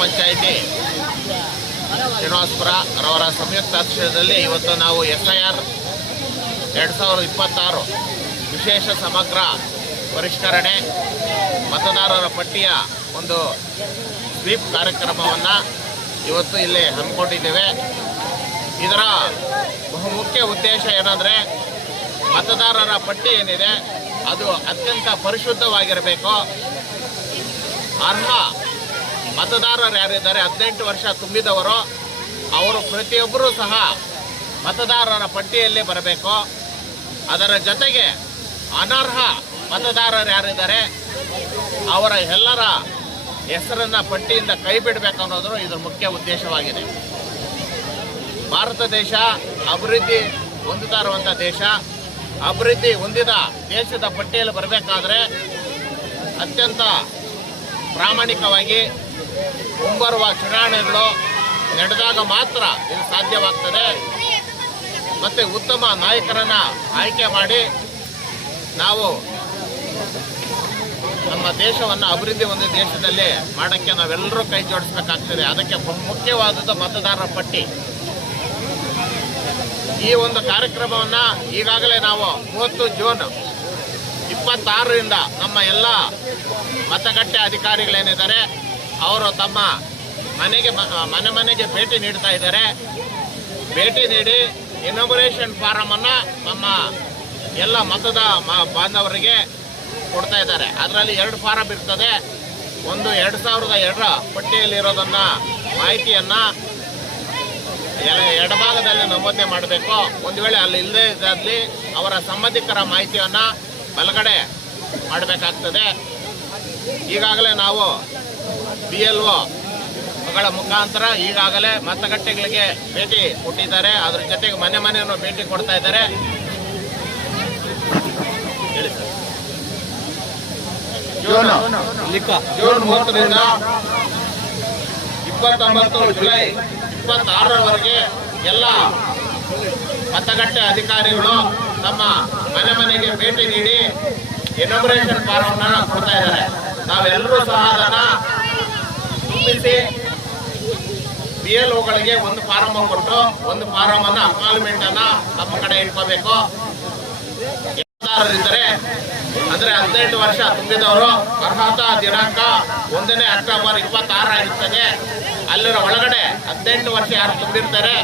ಪಂಚಾಯಿತಿ ಶ್ರೀನಿವಾಸಪುರ ಅವರ ಸಂಯುಕ್ತ ಆಶ್ರಯದಲ್ಲಿ ಇವತ್ತು ನಾವು SIR 2026 ವಿಶೇಷ ಸಮಗ್ರ ಪರಿಷ್ಕರಣೆ ಮತದಾರರ ಪಟ್ಟಿಯ ಒಂದು ಸ್ವೀಪ್ ಕಾರ್ಯಕ್ರಮವನ್ನು ಇವತ್ತು ಇಲ್ಲಿ ಹಮ್ಮಿಕೊಂಡಿದ್ದೇವೆ. ಇದರ ಬಹುಮುಖ್ಯ ಉದ್ದೇಶ ಏನಂದರೆ ಮತದಾರರ ಪಟ್ಟಿ ಏನಿದೆ ಅದು ಅತ್ಯಂತ ಪರಿಶುದ್ಧವಾಗಿರಬೇಕು. ಅರ್ಹ ಮತದಾರರು ಯಾರಿದ್ದಾರೆ 18 ವರ್ಷ ತುಂಬಿದವರು ಅವರು ಪ್ರತಿಯೊಬ್ಬರೂ ಸಹ ಮತದಾರರ ಪಟ್ಟಿಯಲ್ಲಿ ಬರಬೇಕು. ಅದರ ಜೊತೆಗೆ ಅನರ್ಹ ಮತದಾರರು ಯಾರಿದ್ದಾರೆ ಅವರ ಎಲ್ಲರ ಹೆಸರನ್ನು ಪಟ್ಟಿಯಿಂದ ಕೈ ಬಿಡಬೇಕು ಅನ್ನೋದು ಇದರ ಮುಖ್ಯ ಉದ್ದೇಶವಾಗಿದೆ. ಭಾರತ ದೇಶ ಅಭಿವೃದ್ಧಿ ಹೊಂದುತ್ತಾ ಇರುವಂಥ ದೇಶ. ಅಭಿವೃದ್ಧಿ ಹೊಂದಿದ ದೇಶದ ಪಟ್ಟಿಯಲ್ಲಿ ಬರಬೇಕಾದ್ರೆ ಅತ್ಯಂತ ಪ್ರಾಮಾಣಿಕವಾಗಿ ಮುಂಬರುವ ಚುನಾವಣೆಗಳು ನಡೆದಾಗ ಮಾತ್ರ ಇದು ಸಾಧ್ಯವಾಗ್ತದೆ. ಮತ್ತು ಉತ್ತಮ ನಾಯಕರನ್ನು ಆಯ್ಕೆ ಮಾಡಿ ನಾವು ನಮ್ಮ ದೇಶವನ್ನು ಅಭಿವೃದ್ಧಿ ಹೊಂದಿದ ದೇಶದಲ್ಲಿ ಮಾಡೋಕ್ಕೆ ನಾವೆಲ್ಲರೂ ಕೈ ಜೋಡಿಸಬೇಕಾಗ್ತದೆ. ಅದಕ್ಕೆ ಮುಖ್ಯವಾದದ್ದು ಮತದಾರರ ಪಟ್ಟಿ. ಈ ಒಂದು ಕಾರ್ಯಕ್ರಮವನ್ನು ಈಗಾಗಲೇ ನಾವು 30 ಜೂನ್ 26ರಿಂದ ನಮ್ಮ ಎಲ್ಲ ಮತಗಟ್ಟೆ ಅಧಿಕಾರಿಗಳೇನಿದ್ದಾರೆ ಅವರು ತಮ್ಮ ಮನೆಗೆ ಭೇಟಿ ನೀಡ್ತಾ ಇದ್ದಾರೆ. ಭೇಟಿ ನೀಡಿ ಇನಾಗ್ಯುರೇಷನ್ ಫಾರಮನ್ನು ನಮ್ಮ ಎಲ್ಲ ಬಾಂಧವರಿಗೆ ಕೊಡ್ತಾ ಇದ್ದಾರೆ. ಅದರಲ್ಲಿ 2 ಫಾರಮ್ ಇರ್ತದೆ. ಒಂದು 2002 ಪಟ್ಟಿಯಲ್ಲಿರೋದನ್ನು ಮಾಹಿತಿಯನ್ನು ಎಡಭಾಗದಲ್ಲಿ ನಮೂದನೆ ಮಾಡಬೇಕು. ಒಂದು ವೇಳೆ ಅಲ್ಲಿ ಇಲ್ಲದೇ ಇದ್ದಲ್ಲಿ ಅವರ ಸಂಬಂಧಿಕರ ಮಾಹಿತಿಯನ್ನು ಬಲಗಡೆ ಮಾಡಬೇಕಾಗ್ತದೆ. ಈಗಾಗಲೇ ನಾವು BLOಗಳ ಮುಖಾಂತರ ಈಗಾಗಲೇ ಮತಗಟ್ಟೆಗಳಿಗೆ ಭೇಟಿ ಕೊಟ್ಟಿದ್ದಾರೆ. ಅದರ ಜೊತೆಗೆ ಮನೆಯನ್ನು ಭೇಟಿ ಕೊಡ್ತಾ ಇದ್ದಾರೆ. ಹೇಳಿ ಸರ್. ಜೂನ್ 30ರಿಂದ 29 ಜುಲೈ 26ರವರೆಗೆ ಎಲ್ಲ ಮತಗಟ್ಟೆ ಅಧಿಕಾರಿಗಳು ತಮ್ಮ ಮನೆಗೆ ಭೇಟಿ ನೀಡಿ ಇನಾಗ್ಯುರೇಷನ್ ಫಾರಂ ಕೊಡ್ತಾ ಇದ್ದಾರೆ. ನಾವೆಲ್ಲರೂ ಸಹ ಅದನ್ನು ತುಂಬಿಸಿ BLOಗಳಿಗೆ ಒಂದು ಫಾರಂ ಕೊಟ್ಟು ಒಂದು ಫಾರಮನ್ನು ಅಕ್ನಾಲಜ್ಮೆಂಟನ್ನು ನಮ್ಮ ಕಡೆ ಇಟ್ಕೋಬೇಕು. ಮತದಾರರಿದ್ದರೆ ಅಂದರೆ 18 ವರ್ಷ ತುಂಬಿದವರು ಅರ್ಹತಾ ದಿನಾಂಕ 1ನೇ ಅಕ್ಟೋಬರ್ 26 ಆಗಿರ್ತದೆ. ಅಲ್ಲಿರ ಒಳಗಡೆ 18 ವರ್ಷ ಯಾರು ತುಂಬಿರ್ತಾರೆ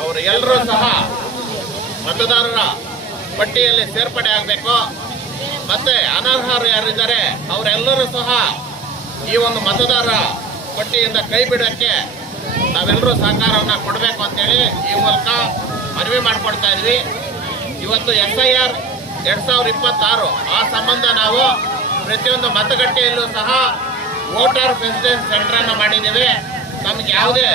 ಅವರು ಎಲ್ಲರೂ ಸಹ ಮತದಾರರ ಪಟ್ಟಿಯಲ್ಲಿ ಸೇರ್ಪಡೆ ಆಗಬೇಕು. ಮತ್ತೆ ಅನರ್ಹರು ಯಾರಿದ್ದಾರೆ ಅವರೆಲ್ಲರೂ ಸಹ ಈ ಒಂದು ಮತದಾರರ ಪಟ್ಟಿಯಿಂದ ಕೈ ಬಿಡೋಕ್ಕೆ ನಾವೆಲ್ಲರೂ ಸಹಕಾರವನ್ನು ಕೊಡಬೇಕು ಅಂತೇಳಿ ಈ ಮೂಲಕ ಮನವಿ ಮಾಡಿಕೊಡ್ತಾ ಇದ್ವಿ. ಇವತ್ತು SIR 2026 ಆ ಸಂಬಂಧ ನಾವು ಪ್ರತಿಯೊಂದು ಮತಗಟ್ಟೆಯಲ್ಲೂ ಸಹ ವೋಟರ್ ಫೆಸಿಲಿಟೇಷನ್ ಸೆಂಟರನ್ನು ಮಾಡಿದ್ದೀವಿ. ನಮ್ಗೆ ಯಾವುದೇ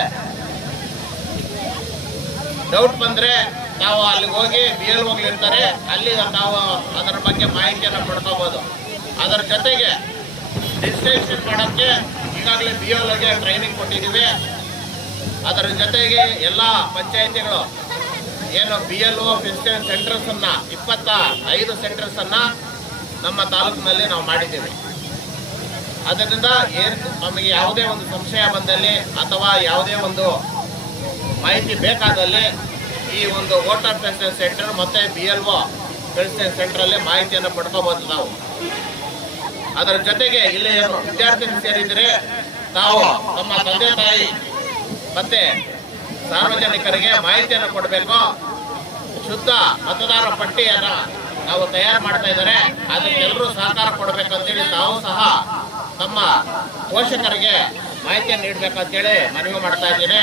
ಡೌಟ್ ಬಂದರೆ ನಾವು ಅಲ್ಲಿಗೆ ಹೋಗಿ BLOಗಳಿರ್ತಾರೆ, ಅಲ್ಲಿ ನಾವು ಅದರ ಬಗ್ಗೆ ಮಾಹಿತಿಯನ್ನು ಪಡ್ಕೋಬೋದು. ಅದರ ಜೊತೆಗೆ ರಿಜಿಸ್ಟ್ರೇಷನ್ ಮಾಡೋಕ್ಕೆ ಈಗಾಗಲೇ BLOಗೆ ಟ್ರೈನಿಂಗ್ ಕೊಟ್ಟಿದ್ದೀವಿ. ಅದರ ಜೊತೆಗೆ ಎಲ್ಲ ಪಂಚಾಯಿತಿಗಳು ಏನು BLO ಫೆಸಿಲಿಟೇಷನ್ ಸೆಂಟರ್ಸನ್ನು 25 ಸೆಂಟರ್ಸನ್ನು ನಮ್ಮ ತಾಲೂಕಿನಲ್ಲಿ ನಾವು ಮಾಡಿದ್ದೀವಿ. ಅದರಿಂದ ನಮಗೆ ಯಾವುದೇ ಒಂದು ಸಂಶಯ ಬಂದಲ್ಲಿ ಅಥವಾ ಯಾವುದೇ ಒಂದು ಮಾಹಿತಿ ಬೇಕಾದಲ್ಲಿ ಈ ಒಂದು ವೋಟರ್ ಫೆಸಿಲಿಟೇಷನ್ ಸೆಂಟರ್ ಮತ್ತು BLO ಫೆಸಿಲಿಟೇಷನ್ ಸೆಂಟ್ರಲ್ಲಿ ಮಾಹಿತಿಯನ್ನು ಪಡ್ಕೋಬೋದು ನಾವು. ಅದರ ಜೊತೆಗೆ ಇಲ್ಲಿ ಏನು ವಿದ್ಯಾರ್ಥಿಗಳು ಸೇರಿದರೆ ನಾವು ನಮ್ಮ ತಂದೆ ತಾಯಿ ಮತ್ತು ಸಾರ್ವಜನಿಕರಿಗೆ ಮಾಹಿತಿಯನ್ನು ಕೊಡಬೇಕು. ಶುದ್ಧ ಮತದಾರರ ಪಟ್ಟಿಯನ್ನು ನಾವು ತಯಾರು ಮಾಡ್ತಾ ಇದ್ದಾರೆ. ಅದಕ್ಕೆ ಎಲ್ಲರೂ ಸಹಕಾರ ಕೊಡಬೇಕಂತೇಳಿ ನಾವು ಸಹ ನಮ್ಮ ಪೋಷಕರಿಗೆ ಮಾಹಿತಿಯನ್ನು ನೀಡಬೇಕಂತೇಳಿ ಮನವಿ ಮಾಡ್ತಾ ಇದ್ದೀನಿ.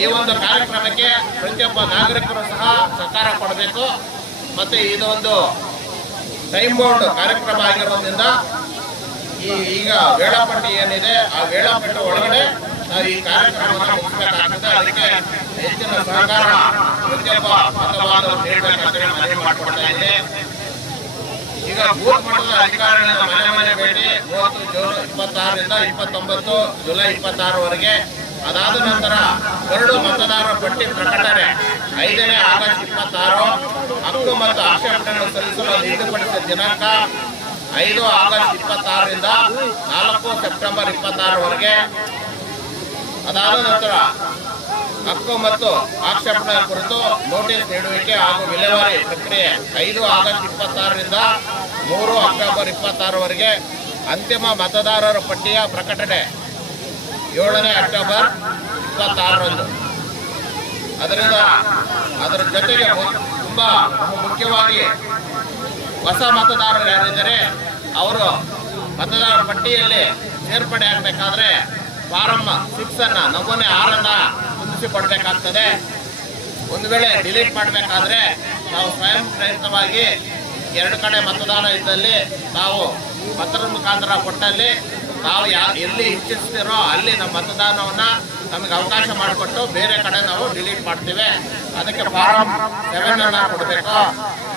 ಈ ಒಂದು ಕಾರ್ಯಕ್ರಮಕ್ಕೆ ಪ್ರತಿಯೊಬ್ಬ ನಾಗರಿಕರು ಸಹ ಸಹಕಾರ ಕೊಡಬೇಕು. ಮತ್ತು ಇದೊಂದು ಟೈಮ್ ಬೌಂಡ್ ಕಾರ್ಯಕ್ರಮ ಆಗಿರೋದ್ರಿಂದ ಈಗ ವೇಳಾಪಟ್ಟಿ ಏನಿದೆ ಆ ವೇಳಾಪಟ್ಟಿ ಒಳಗಡೆ ನಾವು ಈ ಕಾರ್ಯಕ್ರಮವನ್ನು ಮುಗಿಸಬೇಕಾಗ್ತದೆ. ಅದಕ್ಕೆ ಹೆಚ್ಚಿನ ಸಹಕಾರ ಪ್ರತಿಯೊಬ್ಬ ಮತದಾರರು ನೀಡಬೇಕಂತೇಳಿ ಮನವಿ ಮಾಡಿಕೊಡ್ತಾ ಇದೆ. ಈಗ ಬೂತ್ ಮಟ್ಟದ ಅಧಿಕಾರಿಗಳ ಮನೆ ಭೇಟಿ 30 ಜೂನ್ 26ರಿಂದ 29 ಜುಲೈ 26ರವರೆಗೆ. ಅದಾದ ನಂತರ ಕರಡು ಮತದಾರರ ಪಟ್ಟಿ ಪ್ರಕಟಣೆ 5ನೇ ಆಗಸ್ಟ್ 26. ಹಕ್ಕು ಮತ್ತು ಆಕ್ಷೇಪಣೆಗಳನ್ನು ಸಲ್ಲಿಸಲು ನಿಗದಿಪಡಿಸಿದ ದಿನಾಂಕ 5 ಆಗಸ್ಟ್ 26ರಿಂದ 4 ಸೆಪ್ಟೆಂಬರ್ 26ರವರೆಗೆ. ಅದಾದ ನಂತರ ಹಕ್ಕು ಮತ್ತು ಆಕ್ಷೇಪಣೆ ಕುರಿತು ನೋಟಿಸ್ ನೀಡುವಿಕೆ ಹಾಗೂ ವಿಲೇವಾರಿ ಪ್ರಕ್ರಿಯೆ 5 ಆಗಸ್ಟ್ 26ರಿಂದ 3 ಅಕ್ಟೋಬರ್ 26ರವರೆಗೆ. ಅಂತಿಮ ಮತದಾರರ ಪಟ್ಟಿಯ ಪ್ರಕಟಣೆ 7ನೇ ಅಕ್ಟೋಬರ್ 26ರಂದು. ಅದರ ಜೊತೆಗೆ ತುಂಬ ಮುಖ್ಯವಾಗಿ ಹೊಸ ಮತದಾರರು ಯಾರಿದ್ದಾರೆ ಅವರು ಮತದಾರರ ಪಟ್ಟಿಯಲ್ಲಿ ಸೇರ್ಪಡೆ ಆಗಬೇಕಾದ್ರೆ ಫಾರಂ 6 ನಮೂನೆ 6 ತುಂಬಿಸಿಕೊಡ್ಬೇಕಾಗ್ತದೆ. ಒಂದು ವೇಳೆ ಡಿಲೀಟ್ ಮಾಡಬೇಕಾದ್ರೆ ನಾವು ಸ್ವಯಂ ಪ್ರೇರಿತವಾಗಿ 2 ಕಡೆ ಮತದಾನ ಇದ್ದಲ್ಲಿ ನಾವು ಪತ್ರದ ಮುಖಾಂತರ ಕೊಟ್ಟಲ್ಲಿ ನಾವು ಎಲ್ಲಿ ಇಚ್ಛಿಸ್ತೀರೋ ಅಲ್ಲಿ ನಮ್ಮ ಮತದಾನವನ್ನು ನಮಗೆ ಅವಕಾಶ ಮಾಡಿಕೊಟ್ಟು ಬೇರೆ ಕಡೆ ನಾವು ಡಿಲೀಟ್ ಮಾಡ್ತೀವಿ. ಅದಕ್ಕೆ ಫಾರಂ 7 ಕೊಡಬೇಕು.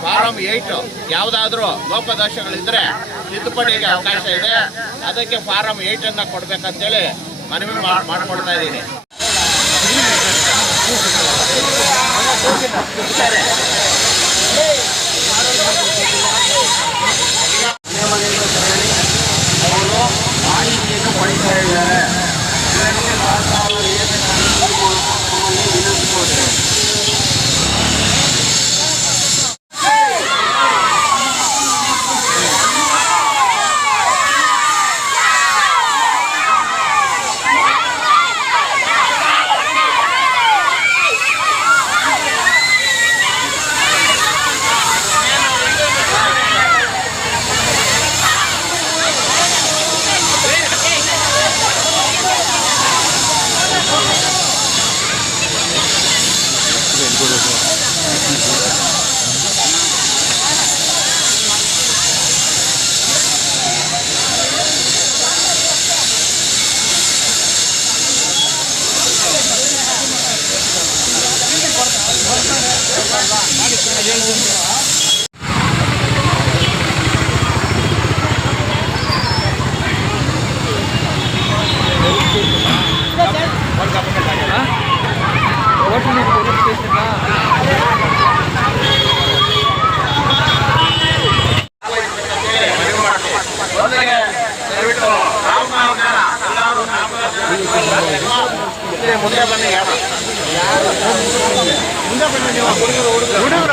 ಫಾರಂ 8 ಯಾವುದಾದ್ರೂ ಲೋಪದೋಷಗಳಿದ್ದರೆ ತಿದ್ದುಪಡಿಗೆ ಅವಕಾಶ ಇದೆ. ಅದಕ್ಕೆ ಫಾರಂ 8 ಕೊಡಬೇಕಂತೇಳಿ ಮನವಿ ಮಾಡ್ಕೊಳ್ತಾ ಇದ್ದೀನಿ. ಅವರು ಮಾಹಿತಿಯನ್ನು ಪಡಿತಾ ಇದ್ದಾರೆ. ಮುಂದೆ ಬನ್ನಿ.